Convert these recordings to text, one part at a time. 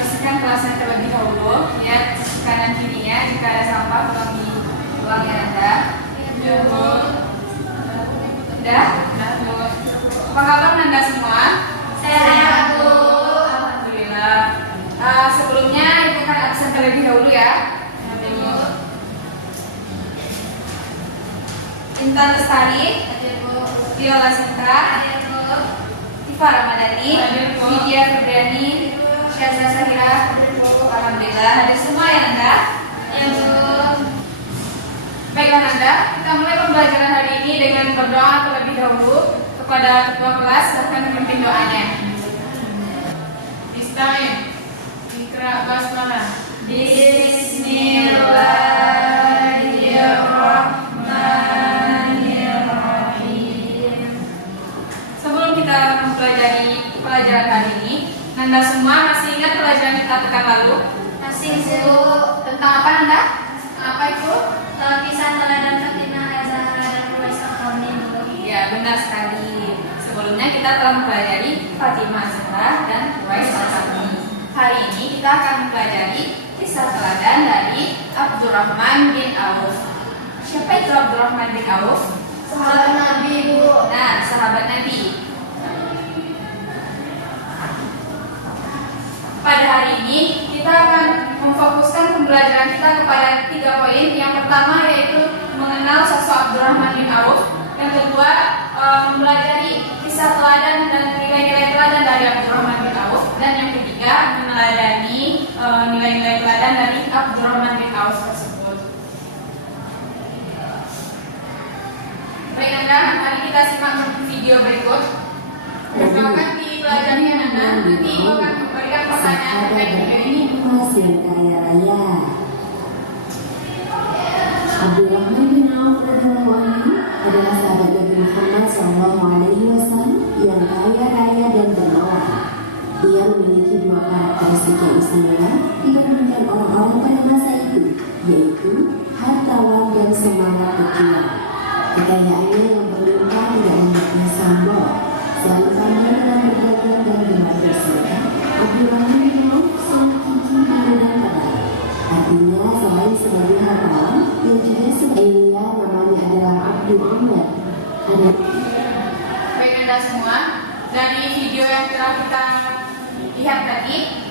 membersihkan kelasnya terlebih dahulu. Lihat sisi kanan kirinya, jika ada sampah tolong dibuang ya Anda. Ya, Bu. Udah? Apa kabar Nanda semua? Sehat, Bu. Alhamdulillah. Sebelumnya Ibu akan absen terlebih dahulu ya. Intan Lestari, Viola Sinta, Tifa Ramadhani, Widya Febriani, Syaza Sahira. Alhamdulillah hadir semua ya Nanda. Baiklah Nanda, kita mulai pembelajaran hari ini dengan berdoa terlebih dahulu kepada ketua kelas, bahkan memimpin doanya. Bismillah. Ikra basmalah. Bismillahirrahmanirrahim. Sebelum kita mempelajari pelajaran hari ini, Nanda semua masih ingat pelajaran kita pekan lalu? Masih, Bu. Tentang apa Nanda? Apa itu? Kisah teladan Fatimah Az-Zahra dan Uwais Al-Qarni. Ya, benar sekali. Sebelumnya kita telah mempelajari Fatimah Az-Zahra dan Uwais Al-Qarni. Hari ini kita akan mempelajari kisah teladan dari Abdurrahman bin Auf. Siapa itu Abdurrahman bin Auf? Sahabat Nabi, Bu. Nah, sahabat Nabi. Pada hari ini kita akan memfokuskan pembelajaran kita kepada 3 poin. Yang pertama yaitu mengenal sosok Abdurrahman bin Auf. Yang kedua mempelajari kisah teladan dan nilai-nilai teladan dari Abdurrahman bin Auf. Dan yang ketiga meneladani nilai-nilai teladan dari Abdurrahman bin Auf tersebut. Baik Anda, mari kita simak video berikut. Silakan dipelajari ya Anda. Nanti Ibu akan memberikan pertanyaan terkait video ini. Yang kaya raya. Abdurrahman bin Auf radhiyallahu anhu adalah sahabat Nabi Muhammad SAW yang kaya raya dan dermawan. Dia memiliki 2 karakteristik yang istimewa dibandingkan orang-orang pada masa itu, yaitu hartawan dan semangat berjuang. Kekayaannya yang berlimpah tidak membuatnya sombong. Selalu pandai dalam berdagang dan gemar bersedekah. Abdurrahman bin Auf sangat gigih di medan perang. Artinya selain sebagai hartawan, ia juga sebagai namanya adalah Abdul Umar. Baik Anda semua, dari video yang telah kita lihat tadi,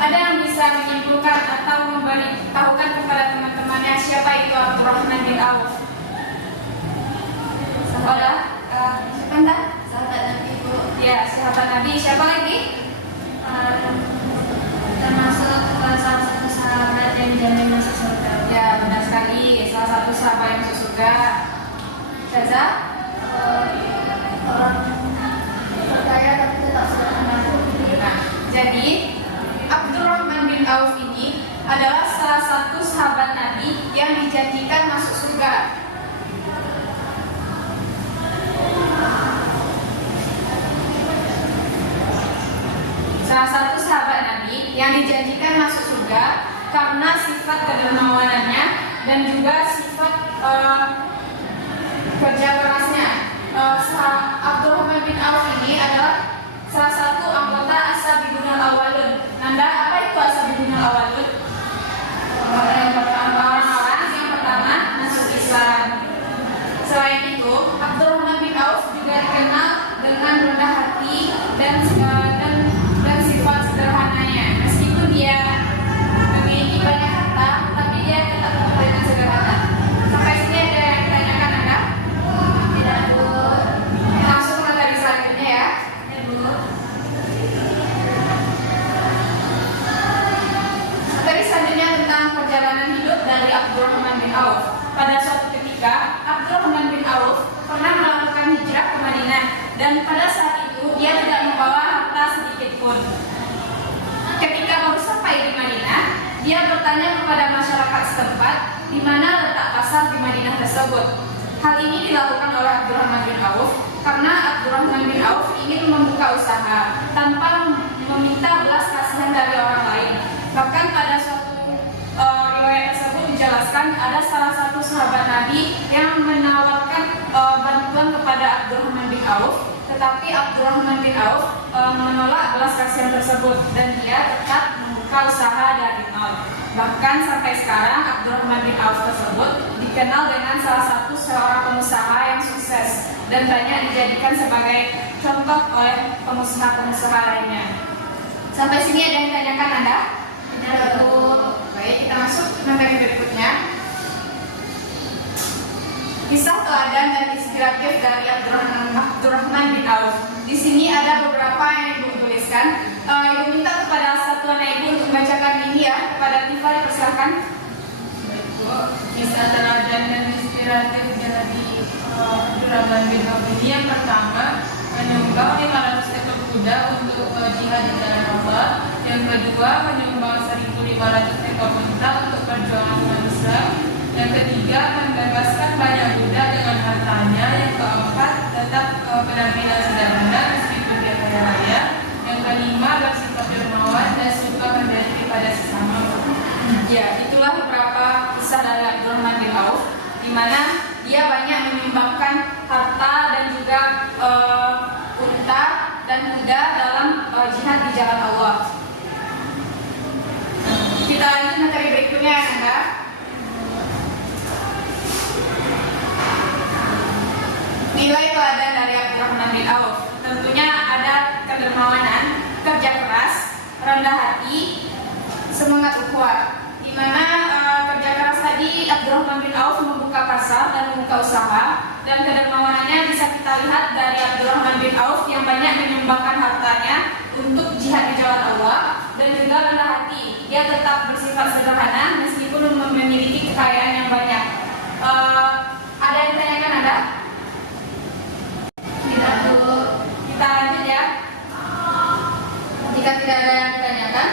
ada yang bisa menyimpulkan atau memberitahukan kepada teman-temannya siapa itu Abdurrahman bin Auf? Sahabat, siapa Anda? Sahabat Nabi, Bu. Ya, sahabat Nabi. Siapa lagi? Termasuk salah satu sahabat yang dijamin masuk surga. Ya, benar sekali. Salah satu sahabat yang masuk surga. Syaza? Orang percaya tapi tetap sederhana. Nah, jadi Abdurrahman bin Auf ini adalah salah satu sahabat Nabi yang dijanjikan masuk surga. Salah satu sahabat Nabi yang dijanjikan masuk surga karena sifat kedermawanannya dan juga sifat kerja kerasnya. Abdurrahman bin Auf ini adalah salah satu anggota As-Sabiqunal Awwalun. Nanda, apa itu As-Sabiqunal Awwalun? Orang yang pertama masuk Islam. Selain itu, Abdurrahman bin Auf juga dikenal dengan rendah hati dan sifat sederhananya. Meskipun dia memiliki banyak harta, tapi dia tetap dengan sederhana. Sampai sini ada yang ditanyakan Anda? Tidak, Bu. Langsung materi selanjutnya ya. Ya, Bu. Materi selanjutnya tentang perjalanan hidup dari Abdurrahman bin Auf. Pada suatu ketika, Abdurrahman bin Auf pernah melakukan hijrah ke Madinah dan pada saat itu dia tidak membawa harta sedikit pun. Ketika baru sampai di Madinah, dia bertanya kepada masyarakat setempat di mana letak pasar di Madinah tersebut. Hal ini dilakukan oleh Abdurrahman bin Auf karena Abdurrahman bin Auf ingin membuka usaha tanpa meminta belas kasihan dari orang lain. Bahkan pada suatu riwayat tersebut dijelaskan ada salah satu sahabat Nabi yang menawarkan bantuan kepada Abdurrahman bin Auf tetapi Abdurrahman bin Auf menolak belas kasihan tersebut dan dia tetap membuka usaha dari nol. Bahkan sampai sekarang Abdurrahman bin Auf tersebut dikenal dengan salah satu seorang pengusaha yang sukses dan banyak dijadikan sebagai contoh oleh pengusaha-pengusaha lainnya. Sampai sini ada yang ditanyakan Anda? Tidak. Baik, kita masuk ke materi berikutnya. Kisah teladan dan inspiratif dari Abdurrahman bin Auf. Di sini ada beberapa yang Ibu tuliskan. Ibu minta kepada satu anak Ibu untuk membacakan ini ya. Kepada Tifa dipersilakan. Baik, Bu. Kisah teladan dan inspiratif dari Abdurrahman bin Auf ini yang pertama menyumbang 500 ekor kuda untuk jihad di jalan Allah. Yang kedua menyumbang 1.500 ekor unta untuk perjuangan umat Islam. Yang ketiga membebaskan banyak budak dengan hartanya. Yang keempat tetap penampilan sederhana meskipun dia kaya raya. Yang kelima bersifat dermawan dan suka memberi pada sesama. Ya, itulah beberapa kisah dari Abdurrahman bin Auf, di mana dia banyak menyumbangkan harta dan juga unta dan kuda dalam jihad di jalan Allah. Kita lanjut materi berikutnya, Anda. Nilai teladan dari Abdurrahman bin Auf tentunya ada kedermawanan, kerja keras, rendah hati, semangat ukhuwah. Di mana kerja keras tadi Abdurrahman bin Auf membuka pasar dan membuka usaha, dan kedermawanannya bisa kita lihat dari Abdurrahman bin Auf yang banyak menyumbangkan hartanya untuk jihad di jalan Allah, dan juga rendah hati. Dia tetap bersifat sederhana meskipun memiliki kekayaan yang banyak. Ada yang ditanyakan Anda? Tidak, Bu. Kita lanjut ya. Jika tidak ada yang ditanyakan,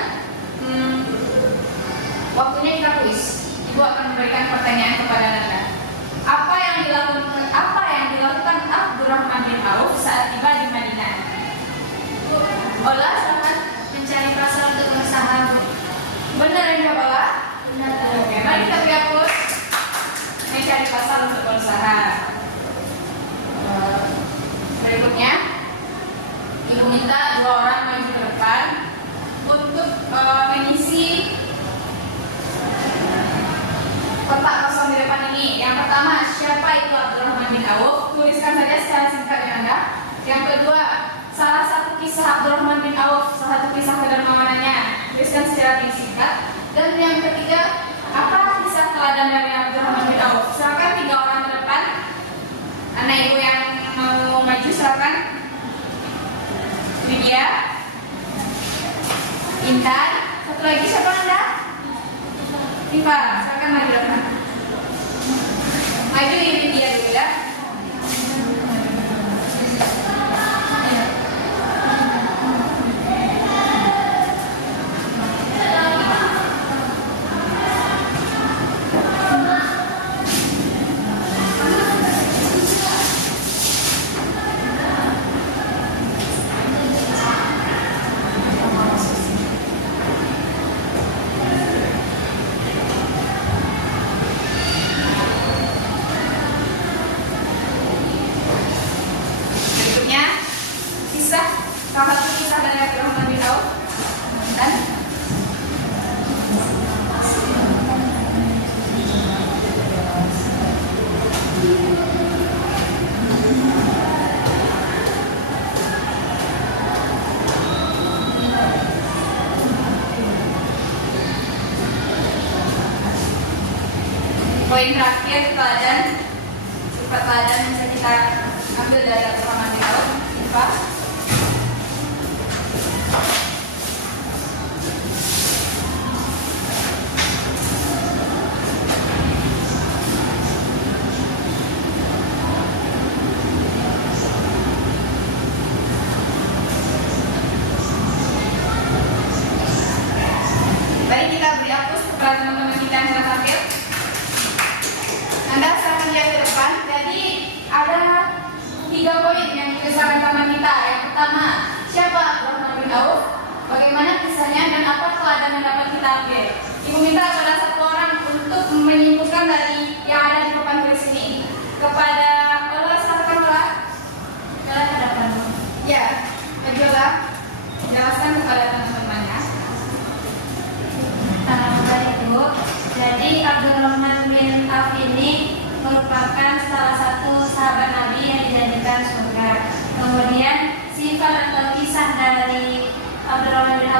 waktunya kita kuis. Ibu akan memberikan pertanyaan kepada Anda. Apa yang dilakukan Abdurrahman bin Auf saat tiba di Madinah? Ola, silakan. Mencari pasar untuk berusaha, Bu. Benar yang jawab Ola? Benar. Oke, mari kita hapus. Mencari pasar untuk berusaha. Berikutnya, Ibu minta 2 orang maju ke depan untuk mengisi kotak kosong di depan ini. Yang pertama, siapa itu Abdurrahman bin Auf? Tuliskan saja secara singkat ya Anda. Yang kedua, salah satu kisah Abdurrahman bin Auf, salah satu kisah kedermawanannya, tuliskan secara singkat. Dan yang ketiga, apa kisah teladan dari Abdurrahman bin Auf? Silakan 3 orang ke depan. Anak Ibu yang mau maju silakan. Ini dia. Intan. Satu lagi siapa Anda? Tifa, silakan maju depan. Maju ini dia dulu ya. Salah satu kisah dari Abdurrahman bin Auf. Dan poin terakhir teladan, sifat teladan yang bisa kita ambil dari Abdurrahman bin Auf. Tifa. Baik, kita beri aplaus kepada teman-teman kita yang sudah tampil. Anda silakan lihat ke depan. Jadi ada 3 poin yang dikisahkan teman kita. Yang pertama, siapa Abdurrahman bin Auf? Bagaimana kisahnya dan apa teladan yang dapat kita ambil? Ibu minta kepada 1 orang untuk menyimpulkan dari yang ada di papan tulis ini. Kepada Ola, silakan Ola. Jalan ke depan, Bu.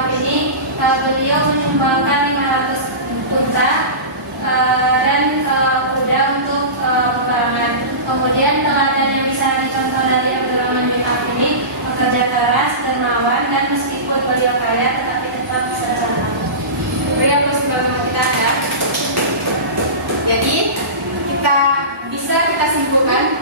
Auf ini beliau menyumbangkan 500 unta dan kuda untuk peperangan. Kemudian teladan yang bisa dicontoh dari Abdurrahman bin Auf ini bekerja keras, dermawan, dan meskipun beliau kaya tetapi tetap sederhana. Beri aplaus untuk kita ya. Jadi kita simpulkan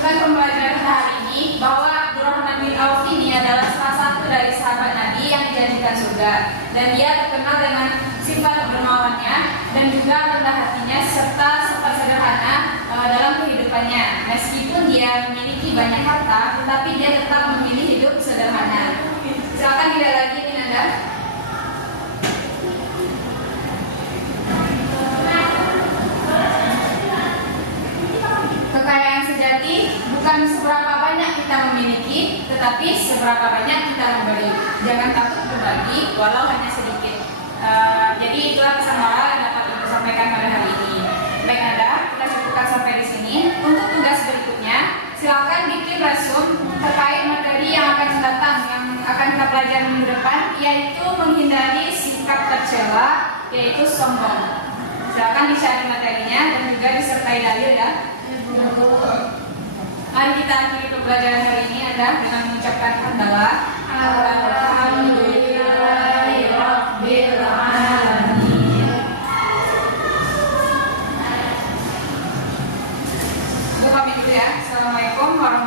pembelajaran hari ini bahwa Abdurrahman bin Auf ini adalah salah satu dari sahabat Nabi yang dijanjikan surga, dan dia terkenal dengan sifat dermawannya dan juga rendah hatinya serta sifat sederhana dalam kehidupannya. Meskipun dia memiliki banyak harta, tetapi dia tetap memilih hidup sederhana. Silakan tidak lagi Ninanda. Kekayaan sejati bukan seberapa banyak kita memiliki, tetapi seberapa banyak kita memberi. Jangan takut berbagi, walau hanya sedikit. Jadi itulah pesan moral yang dapat Ibu sampaikan pada hari ini. Baik Nanda, kita cukupkan sampai di sini. Untuk tugas berikutnya, silakan bikin resume terkait materi yang akan datang, yang akan kita pelajari minggu depan, yaitu menghindari sikap tercela, yaitu sombong. Silakan di-share materinya dan juga disertai dalil ya. Mari kita akhiri pembelajaran hari ini dengan mengucapkan hamdalah. Alhamdulillahirabbil alamin. Gue pamit dulu ya. Assalamualaikum warahmatullahi wabarakatuh.